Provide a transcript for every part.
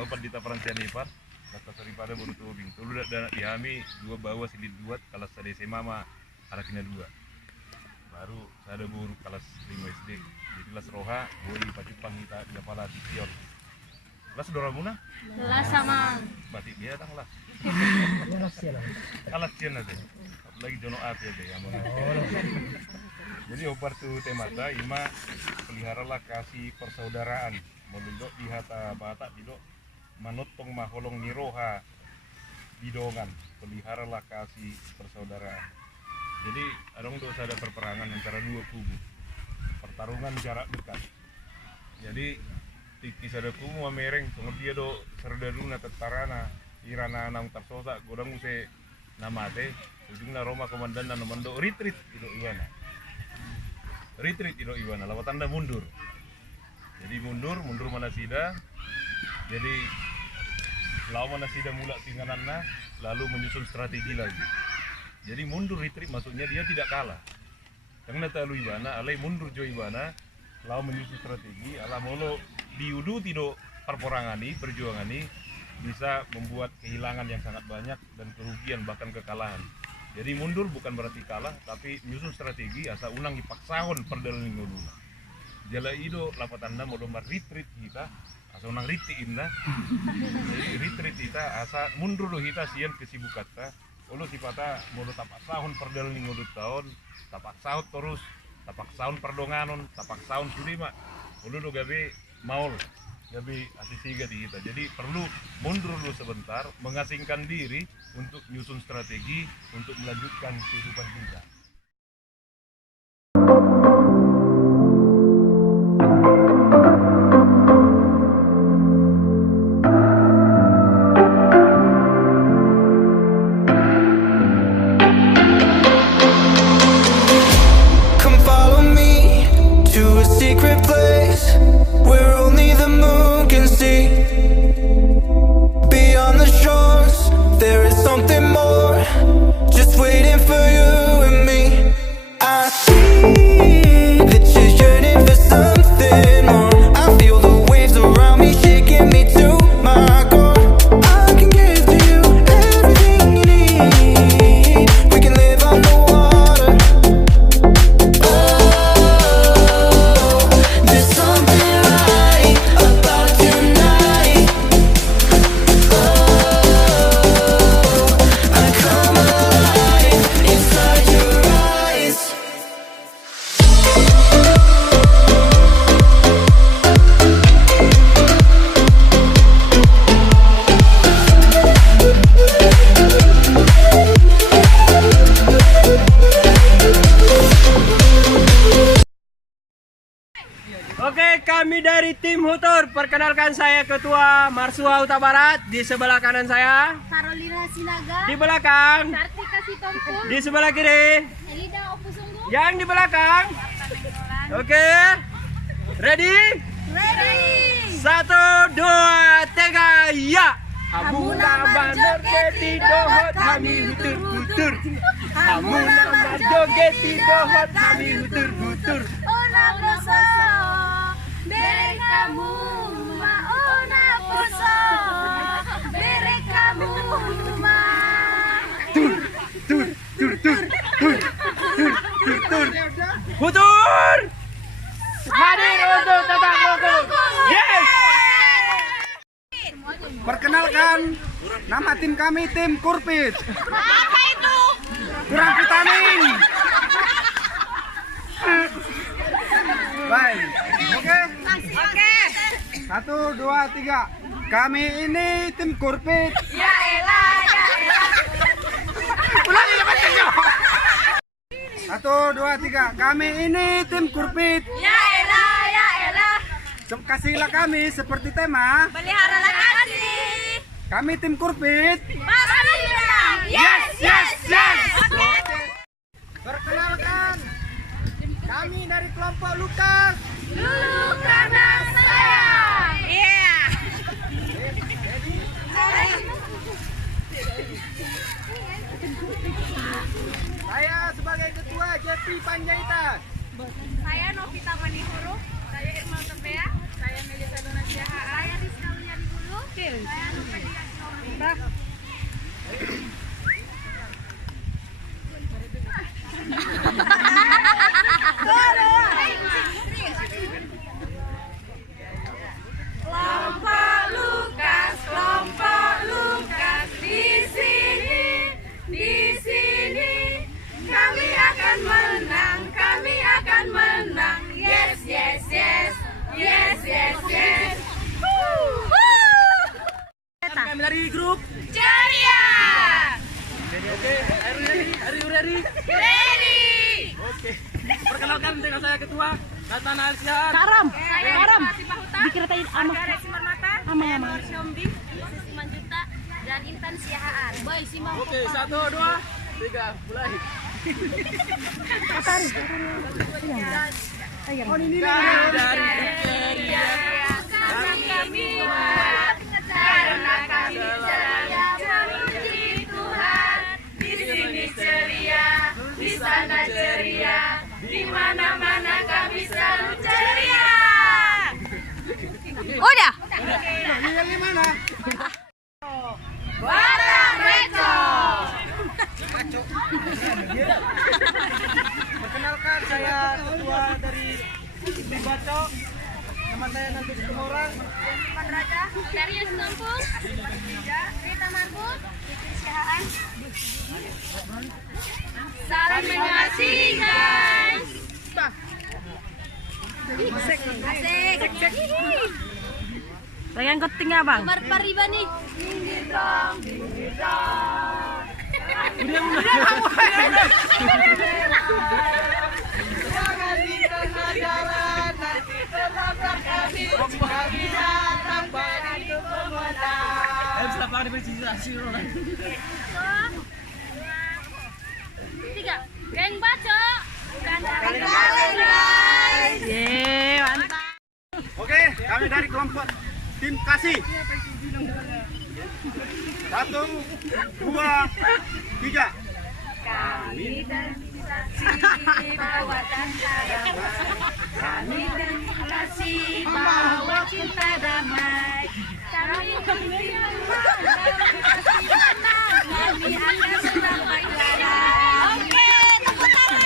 tahu pandita Prantian Ipar kata daripada baru tobing tulu dan dihami dua bawah silid dua kelas ada SMA mah anaknya dua baru saya ada guru kelas 5 SD di kelas roha boi pacupang kita di kepala tikion kelas doramuna kelas sama batik dia tang lah kalah cian aja apalagi jono api aja yang jadi opar tu temata ima peliharalah kasih persaudaraan melundok di hata batak tidak manutong maholong niroha bidongan peliharalah kasih persaudaraan. Jadi adong dosa ada perperangan antara dua kubu pertarungan jarak dekat. Jadi tikis ada kubu mereng tunggu dia do serdaduna tetarana irana nang tarsosa godang use namate ujungna Roma komandan dan mando retreat itu iwana retreat itu iwana lawat tanda mundur. Jadi mundur mana sida. Jadi lawan nasida mula tingananna lalu menyusun strategi lagi. Jadi mundur retreat maksudnya dia tidak kalah. Karena talu ibana alai mundur jo ibana lalu menyusun strategi ala molo diudu tidak perporangani perjuangani bisa membuat kehilangan yang sangat banyak dan kerugian bahkan kekalahan. Jadi mundur bukan berarti kalah tapi menyusun strategi asa unang dipaksahon perdalan nguluna. Jala ido lapatanda molo retreat kita asa unang riti inna jadi retreat kita asa mundur lo kita sian kesibukan ta ulu sipata mulu tapak sahun perdalan ngudut tahun tapak sahut terus tapak sahun perdonganon tapak sahun sulima ulu lo gabe maul gabe asisiga di kita jadi perlu mundur lo sebentar mengasingkan diri untuk nyusun strategi untuk melanjutkan kehidupan kita. Oke, kami dari tim Hutur. Perkenalkan saya Ketua Marsua Huta Barat. Di sebelah kanan saya Carolina Sinaga. di belakang, Kartika Sitompul. di sebelah kiri, Elida Opusunggu. yang di belakang. Oke, ready? Ready. 1, 2, 3, ya. Hamuna marjogeti dohot kami hutur. Hamuna marjogeti dohot kami hutur. Ona poso bere kamu ma ona poso bere kamu ma Hutur. Hadir untuk tetap rukun. Yes. Perkenalkan, nama tim kami tim Kurpit. apa itu? Kurang vitamin. Baik, oke. 1, 2, 3. Kami ini tim Kurpit. Ya elah, ya elah. Ulangi ya bacanya. 1, 2, 3. Kami ini tim Kurpit. Ya elah, ya elah. Kasihlah kami seperti tema. Peliharalah kasih. Kami tim Kurpit. Mas bilang. Yes, yes, yes. Oke. Perkenalkan, kami dari kelompok Lukas. Dulu karena saya. Iya. Saya sebagai ketua Jepi Panjaitan. Saya Novita Manihuru. Saya Irma Tepea. Saya Melisa Donasia. Saya Rizka Mulyani Hulu. kami dari grup. Ceria. Oke, are you ready? Ready. Oke. Perkenalkan dengan saya ketua Nathan Alsian. Karam. Karam. Dikirain ama. Ama. Syombi, Simanjuta, dan Intan Siahaan. Boy, Simang. Oke, 1, 2, 3, mulai. Kami dari Ceria. Kami buat karena kami ceria memuji Tuhan. Di sini ceria, di sana ceria, di mana-mana kami selalu ceria. Udah. Yang gimana? Batang Reco. Perkenalkan saya ketua dari Tim Baco. Nama saya nanti ketemu orang. Iman Raja, Darius Tumpul, Rita Marbut, Fitri Siahaan. Salam mengasihi guys. Asik. Pengen ketingnya bang. Nomor pariba nih. Tiga, geng baco. Guys. Yeay, mantap. Oke, kami dari kelompok tim kasih. 1, 2, 3. Kami kasih bawa cinta damai. Kami akan sampai dalam. Oke, tepuk tangan.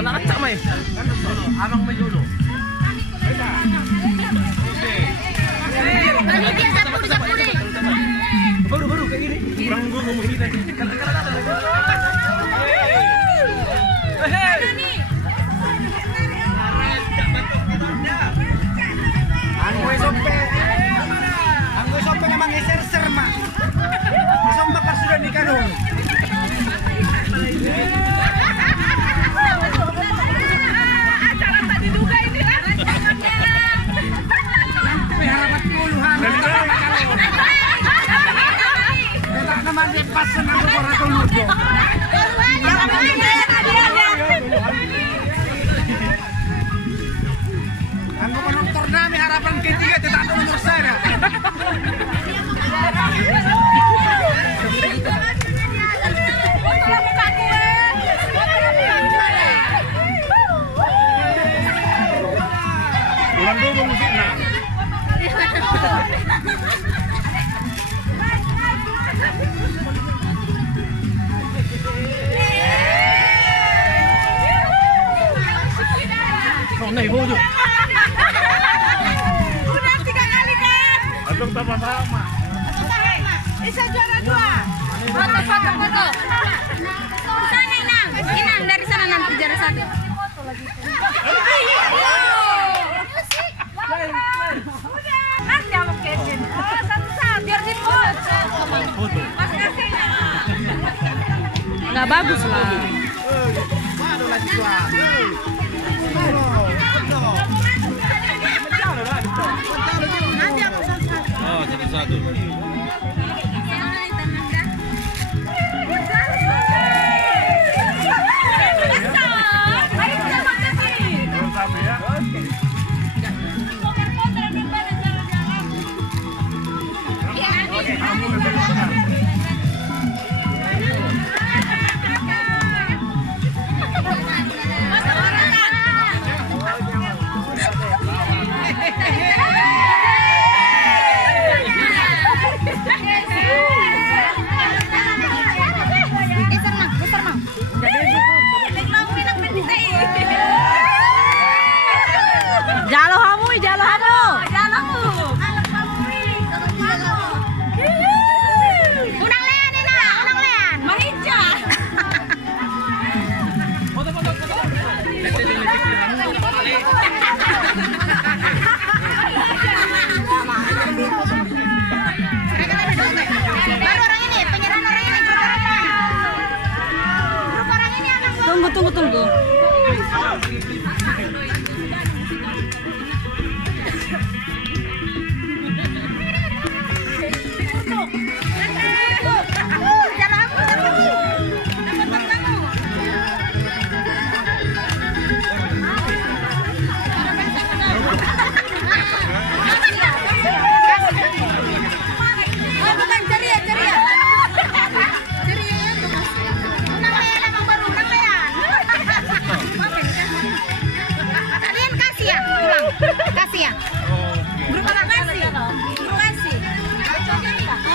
Anak camai. Abang may dulu. Baru kayak gini. Kurang gua ngomong ini tadi. Anggo sampai memang ser mak. Sampai pas sudah nikah dong. Acara tak diduga ini lah. Harapan puluhan. Kita nama dia pas senang Kurang dulu musiknya. Udah 3 kali kan. Atau sama-sama. Bisa juara 2. Foto. Sana Inang dari sana nanti juara 1. Nanti aku kesin. Satu-satu biar di foto. Mas kasihnya. Nggak bagus lah. Oh, satu-satu. Jalo hamu. Unang lean Ina, unang lean. Mangija. Baru orang ini, penyerahan orang ini grup orang ini akan Tunggu. Kasih ya. Grup apa kasih? Grup kasih.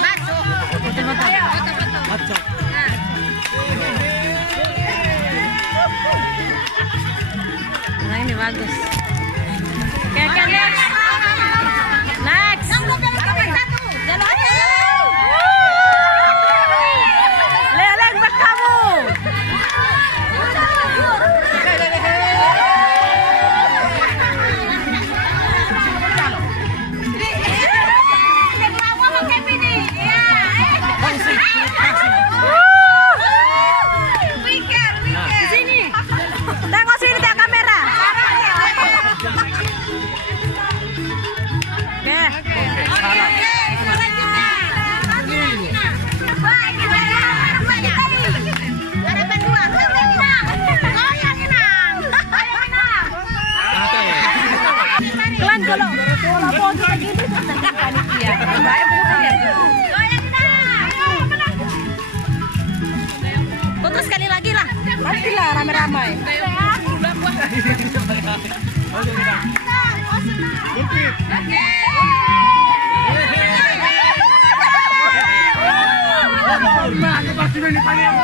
Masuk. Foto. Nah ini bagus. Oke, next. Satu. Jalan aja. Leleng buat kamu. Tengok sini tengok kamera. Kalian kalau foto begini tuh panitia. Baik foto sekali lagi lah. Pastilah ramai-ramai. Pasti ini panjang.